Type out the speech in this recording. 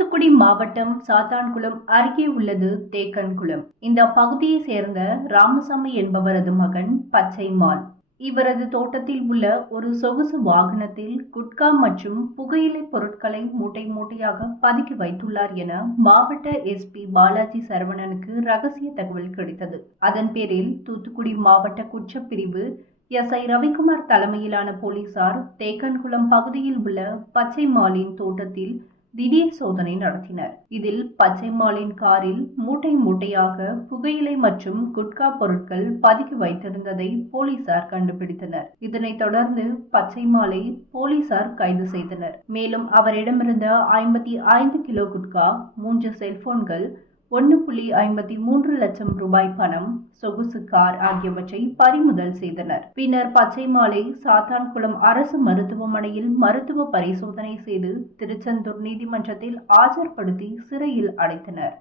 தூத்துக்குடி மாவட்டம் சாத்தான்குளம் அருகே உள்ளது தேக்கன்குளம். இந்த பகுதியை சேர்ந்த ராமசாமி என்பவரது மகன் பச்சைமால் இவரது தோட்டத்தில் உள்ள ஒரு சொகுசு வாகனத்தில் குட்கா மற்றும் புகையிலை பொருட்களை மூட்டை மூட்டையாக பதுக்கி வைத்துள்ளார் என மாவட்ட எஸ்பி பாலாஜி சரவணனுக்கு ரகசிய தகவல் கிடைத்தது. அதன் பேரில் தூத்துக்குடி மாவட்ட குற்றப்பிரிவு ஐ ரவிக்குமார் தலைமையிலான போலீசார் தேக்கன்குளம் பகுதியில் உள்ள பச்சை மாலின் தோட்டத்தில் திடீர் சோதனை நடத்தினர். இதில் பச்சைமாலின் காரில் மூட்டை மூட்டையாக புகையிலை மற்றும் குட்கா பொருட்கள் பதுக்கி வைத்திருந்ததை போலீசார் கண்டுபிடித்தனர். இதனைத் தொடர்ந்து பச்சைமாலை போலீசார் கைது செய்தனர். மேலும் அவரிடமிருந்த ஐம்பத்தி ஐந்து கிலோ குட்கா மூன்று செல்போன்கள் ஒன்று புள்ளி ஐம்பத்தி மூன்று லட்சம் ரூபாய் பணம் சொகுசு கார் ஆகியவற்றை பறிமுதல் செய்தனர். பின்னர் பச்சை மாலை சாத்தான்குளம் அரசு மருத்துவமனையில் மருத்துவ பரிசோதனை செய்து திருச்செந்தூர் நீதிமன்றத்தில் ஆஜர்படுத்தி சிறையில் அடைத்தனர்.